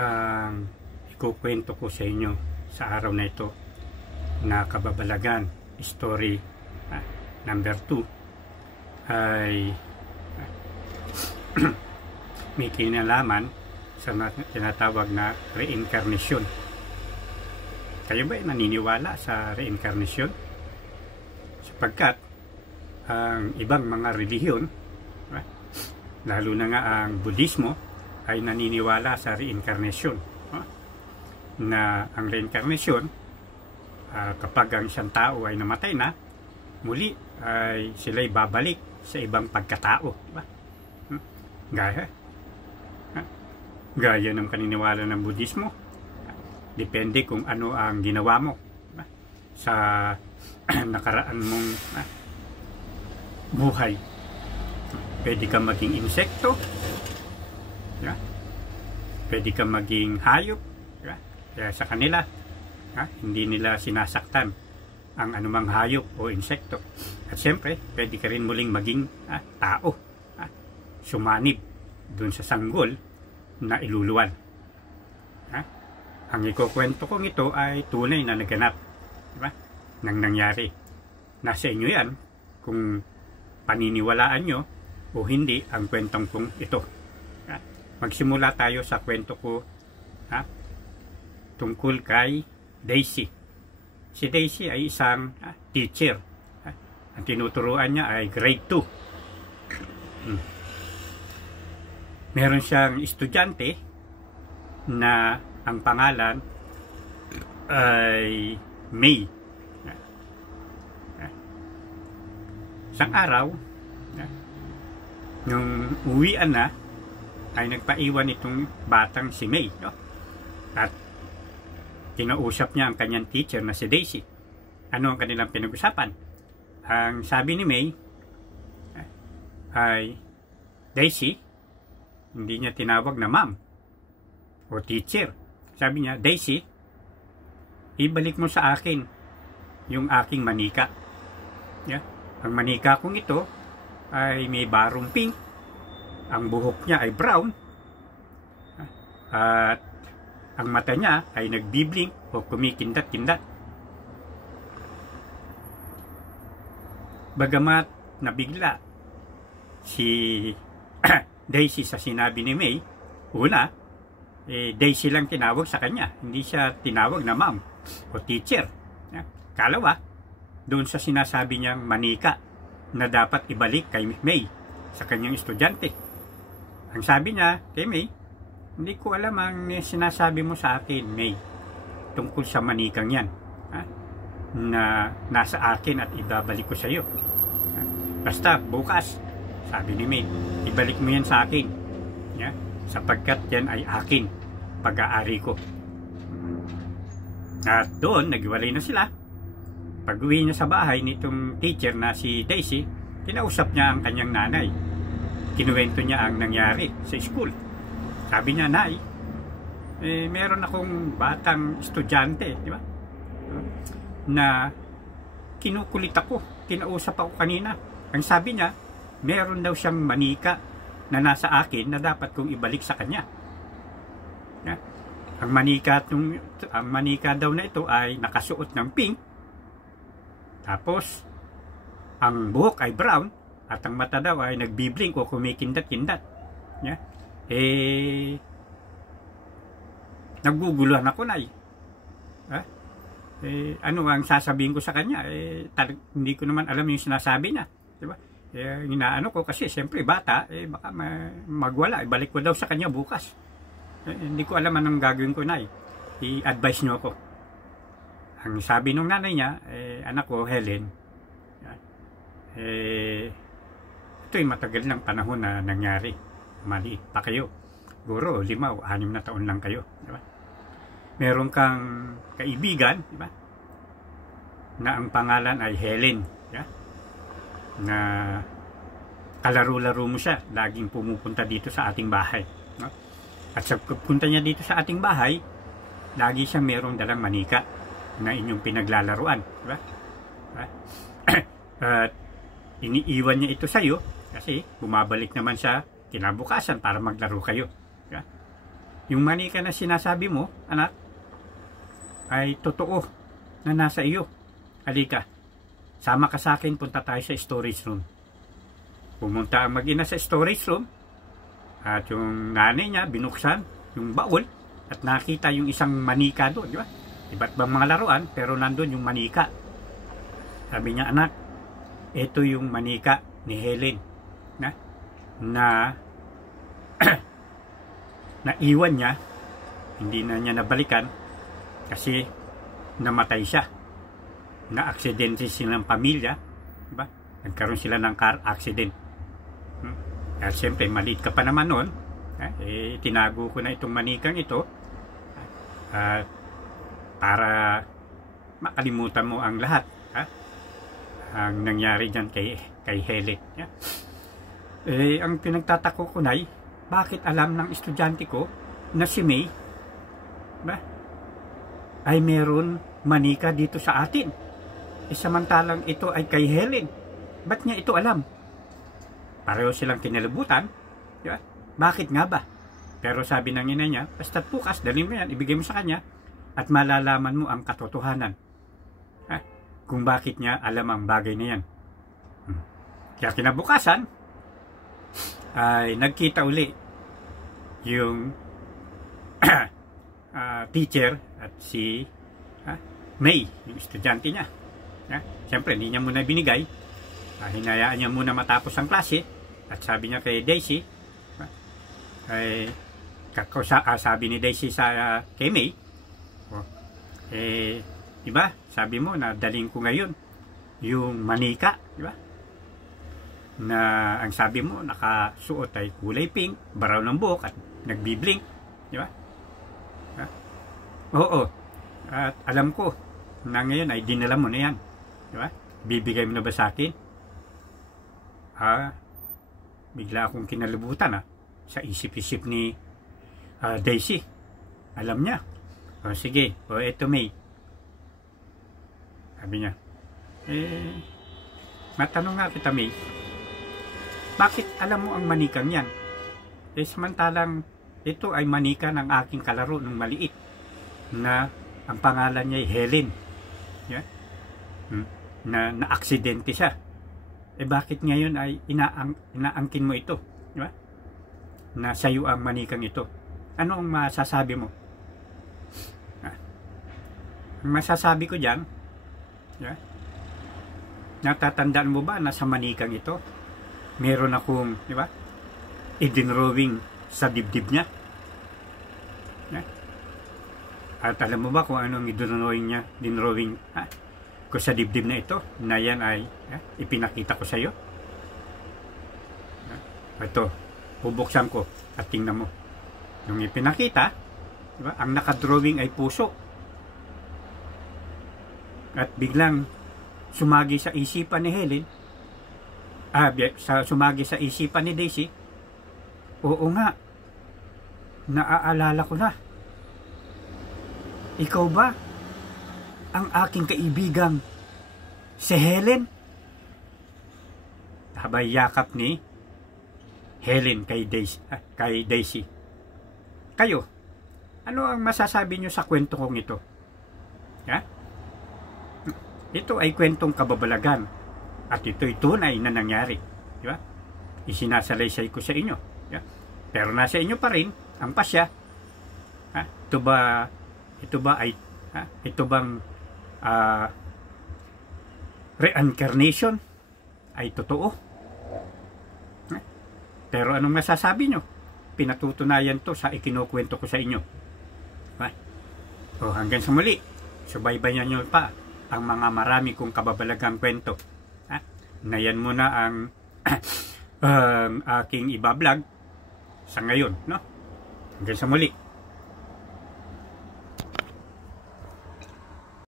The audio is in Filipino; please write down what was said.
ang ikukwento ko sa inyo sa araw na ito na kababalagan story number 2 ay may kinalaman sa tinatawag na reincarnation. Kayo ba ay naniniwala sa reincarnation? Sapagkat ang ibang mga relihiyon, lalo na nga ang Budismo, ay naniniwala sa reincarnation, na ang reincarnation, kapag ang isang tao ay namatay na, muli ay sila'y babalik sa ibang pagkatao, diba? Gaya ng paniniwala ng Budismo, depende kung ano ang ginawa mo, diba? Sa nakaraan mong buhay. Pwede ka maging insekto, diba? Pwede ka maging hayop, diba? Kaya sa kanila, hindi nila sinasaktan ang anumang hayop o insekto. At siyempre, pwede ka rin muling maging tao, sumanib dun sa sanggol na iluluwan. Ang ikukwento kong ito ay tunay na naganap, diba? Nang nangyari. Nasa inyo yan kung paniniwalaan nyo o hindi ang kwentong kong ito. Magsimula tayo sa kwento ko tungkol kay Daisy. Si Daisy ay isang teacher. Ang tinuturuan niya ay grade 2. Meron siyang estudyante na ang pangalan ay May. Isang araw, nung uwian na, ay nagpaiwan itong batang si May, no? At kinausap niya ang kanyang teacher na si Daisy. Ano ang kanilang pinag-usapan? Ang sabi ni May ay, Daisy, hindi niya tinawag na ma'am o teacher. Sabi niya, Daisy, ibalik mo sa akin yung aking manika. Ang manika kong ito ay may barong pink, ang buhok niya ay brown, at ang mata niya ay nagbiblink o kumikindat-kindat. Bagamat nabigla si Daisy sa sinabi ni May, una, Daisy lang tinawag sa kanya, hindi siya tinawag na ma'am o teacher. Kalawa, doon sa sinasabi niyang manika na dapat ibalik kay May sa kanyang estudyante. Ang sabi niya kay May, hindi ko alam ang sinasabi mo sa akin, May, tungkol sa manikang yan, na nasa akin at ibabalik ko sa iyo. Basta bukas, sabi ni May, ibalik mo yan sa akin, sapagkat yan ay akin, pag-aari ko. At doon, naghiwalay na sila. Pag-uwi niya sa bahay nitong teacher na si Daisy, kinausap niya ang kanyang nanay. Kinuwento niya ang nangyari sa school. Sabi niya, Nay, meron akong batang estudyante, di ba? Na kinukulit ako, kinausap ako kanina. Ang sabi niya, meron daw siyang manika na nasa akin na dapat kong ibalik sa kanya. Ang manika daw na ito ay nakasuot ng pink, tapos ang buhok ay brown, at ang mata daw ay nagbiblink o kumikindat-kindat. Naguguluhan ako, Nay. Ano ang sasabihin ko sa kanya? Hindi ko naman alam yung sinasabi niya, diba? Inaano ko kasi siyempre bata, baka magwala, ibalik ko daw sa kanya bukas. Hindi ko alam anong gagawin ko, Nay. I-advise niyo ako. Ang sabi ng nanay niya, anak ko, Helen, ito'y matagal ng panahon na nangyari. Maliit pa kayo. Siguro 5 o 6 na taon lang kayo, diba? Meron kang kaibigan, diba, na ang pangalan ay Helen, diba? Na kalaro-laro mo siya, laging pumupunta dito sa ating bahay, no? At sa pagpunta niya dito sa ating bahay, lagi siya merong dalang manika na inyong pinaglalaruan, diba? At iniiwan niya ito sa iyo kasi bumabalik naman siya kinabukasan para maglaro kayo, diba? yung manika na sinasabi mo, anak, ay totoo na nasa iyo. Halika, sama ka sa akin, punta tayo sa storage room. Pumunta ang mag-ina sa storage room, at yung nanay niya binuksan yung baul at nakita yung isang manika doon, di ba? Iba't bang mga laruan, pero nandun yung manika. Sabi niya, anak, ito yung manika ni Helen na naiwan niya, hindi na niya nabalikan kasi namatay siya. Na-aksidente silang pamilya, diba? Nagkaroon sila ng car accident. At siyempre, maliit ka pa naman noon, tinago ko na itong manikang ito para makalimutan mo ang lahat, ang nangyari dyan kay Helen. Ang pinagtatako ko na bakit alam ng estudyante ko na si May ay meron manika dito sa atin, samantalang ito ay kay Helen. Ba't niya ito alam? Pareho silang kinalabutan, diba? Bakit nga ba? Pero sabi ng ina niya, basta't bukas, dalhin mo yan, ibigay mo sa kanya at malalaman mo ang katotohanan kung bakit niya alam ang bagay na yan. Kaya kinabukasan ay nagkita uli yung teacher at si May, yung estudyante niya. Siyempre, hindi niya muna binigay. Hinayaan niya muna matapos ang klase. At sabi niya kay Daisy, sabi ni Daisy kay May, diba, sabi mo na daling ko ngayon yung manika, diba? Na ang sabi mo, nakasuot ay kulay pink, brown ng buhok at nagbiblink, diba? Oo. At alam ko na ngayon ay dinala mo na yan, diba? Bibigay mo na ba sa akin? Bigla akong kinalibutan sa isip-isip ni Daisy. Alam niya. Sige, eto May. Sabi niya, matanong nga kita May, bakit alam mo ang manikang yan? Samantalang ito ay manika ng aking kalaro nung maliit na ang pangalan niya ay Helen. Yeah? Na aksidente siya. Bakit ngayon ay inaangkin mo ito? Diba? Na sayo ang manikang ito. Ano ang masasabi mo? Ang masasabi ko dyan, natatandaan mo ba na sa manikang ito, meron akong, di ba, idinrawing sa dibdib niya? At alam mo ba kung anong dinrawing ko sa dibdib na ito, na yan ay ipinakita ko sa iyo? Ito, bubuksan ko at tingnan mo. Yung ipinakita, diba, ang nakadrawing ay puso. At biglang sumagi sa isipan ni Helen, sumagi sa isipan ni Daisy, oo nga, naaalala ko na. Ikaw ba ang aking kaibigang si Helen? Habay yakap ni Helen kay Daisy. Kayo, ano ang masasabi nyo sa kwento kong ito? Ito ay kwentong kababalagan at ito'y tunay na nangyari. Di ba? Isinasalaysay ko sa inyo. Pero nasa inyo pa rin ang pasya. Ito bang reincarnation ay totoo? Pero anong masasabi nyo? Pinatutunayan to sa ikinukwento ko sa inyo. Hanggang sa muli, subaybayan nyo pa ang mga marami kong kababalagang kwento. Na yan muna ang aking ibablog sa ngayon. No? Hanggang sa muli.